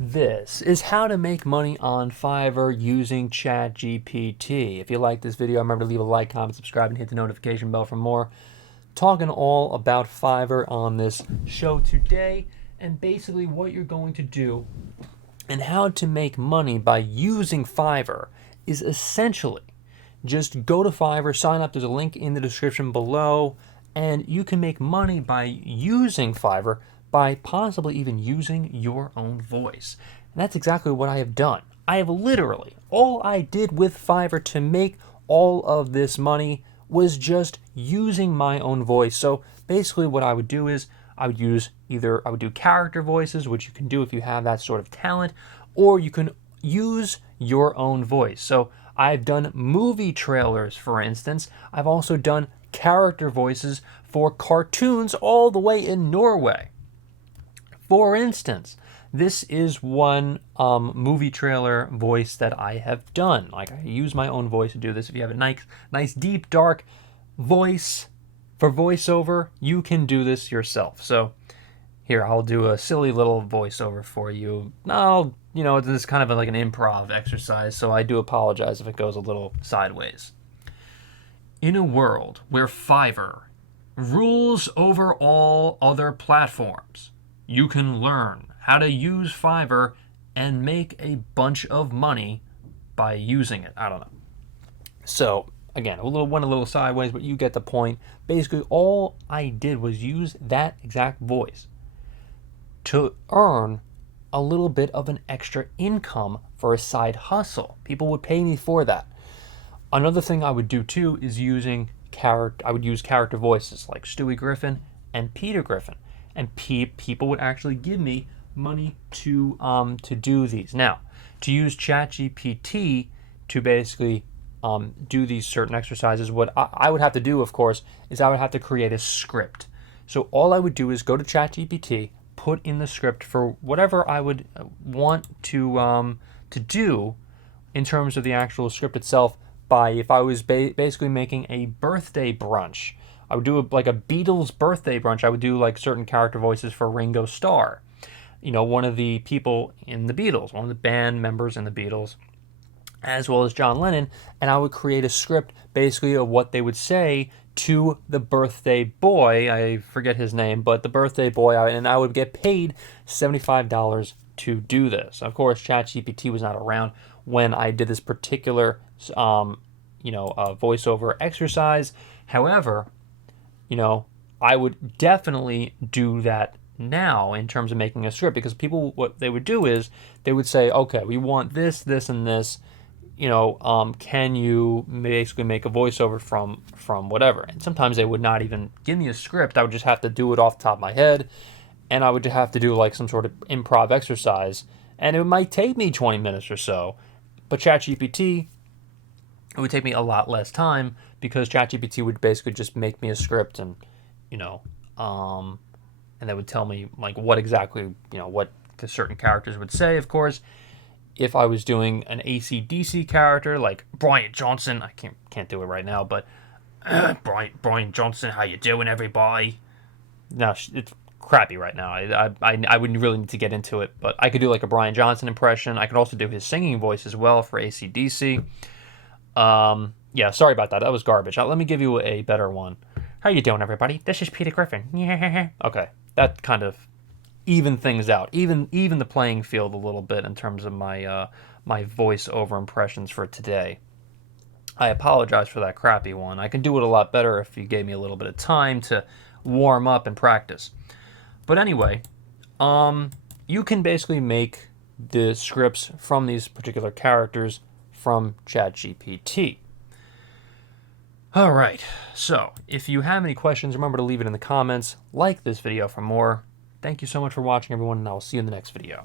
This is how to make money on Fiverr using Chatgpt. If you like this video, remember to leave a like, comment, subscribe, and hit the notification bell for more. Talking all about Fiverr on this show today, and basically what you're going to do and how to make money by using Fiverr is essentially just go to Fiverr, sign up. There's a link in the description below, and you can make money by using Fiverr by possibly even using your own voice. And that's exactly what I have done. I have literally, all I did with Fiverr to make all of this money was just using my own voice. So basically what I would do is I would do character voices, which you can do if you have that sort of talent, or you can use your own voice. So I've done movie trailers, for instance. I've also done character voices for cartoons all the way in Norway. For instance, this is one movie trailer voice that I have done. Like, I use my own voice to do this. If you have a nice deep, dark voice for voiceover, you can do this yourself. So here, I'll do a silly little voiceover for you. This is kind of like an improv exercise, so I do apologize if it goes a little sideways. In a world where Fiverr rules over all other platforms, you can learn how to use Fiverr and make a bunch of money by using it. I don't know. So, again, went a little sideways, but you get the point. Basically, all I did was use that exact voice to earn a little bit of an extra income for a side hustle. People would pay me for that. Another thing I would do too is I would use character voices like Stewie Griffin and Peter Griffin, and people would actually give me money to do these. Now, to use ChatGPT to basically do these certain exercises, what I would have to do, of course, is I would have to create a script. So all I would do is go to ChatGPT, put in the script for whatever I would want to do in terms of the actual script itself. If I was basically making a birthday brunch, I would do like a Beatles birthday brunch. I would do like certain character voices for Ringo Starr, one of the people in the Beatles, one of the band members in the Beatles, as well as John Lennon, and I would create a script basically of what they would say to the birthday boy. I forget his name, but the birthday boy, and I would get paid $75 to do this. Of course, ChatGPT was not around when I did this particular, voiceover exercise. However, I would definitely do that now in terms of making a script, because people, what they would do is they would say, okay, we want this, this, and this. Can you basically make a voiceover from whatever? And sometimes they would not even give me a script. I would just have to do it off the top of my head, and I would have to do like some sort of improv exercise, and it might take me 20 minutes or so. But ChatGPT, it would take me a lot less time, because ChatGPT would basically just make me a script, and and they would tell me like what exactly what the certain characters would say. Of course, if I was doing an AC/DC character like Brian Johnson, I can't do it right now, but Brian Johnson, how you doing, everybody? No, it's crappy right now. I wouldn't really need to get into it, but I could do like a Brian Johnson impression. I could also do his singing voice as well for AC/DC. Yeah, sorry about that. That was garbage. Let me give you a better one. How you doing, everybody? This is Peter Griffin. Yeah. Okay, that kind of even things out, even the playing field a little bit in terms of my my voiceover impressions for today. I apologize for that crappy one. I can do it a lot better if you gave me a little bit of time to warm up and practice. But anyway, you can basically make the scripts from these particular characters from ChatGPT. All right, so if you have any questions, remember to leave it in the comments. Like this video for more. Thank you so much for watching, everyone, and I will see you in the next video.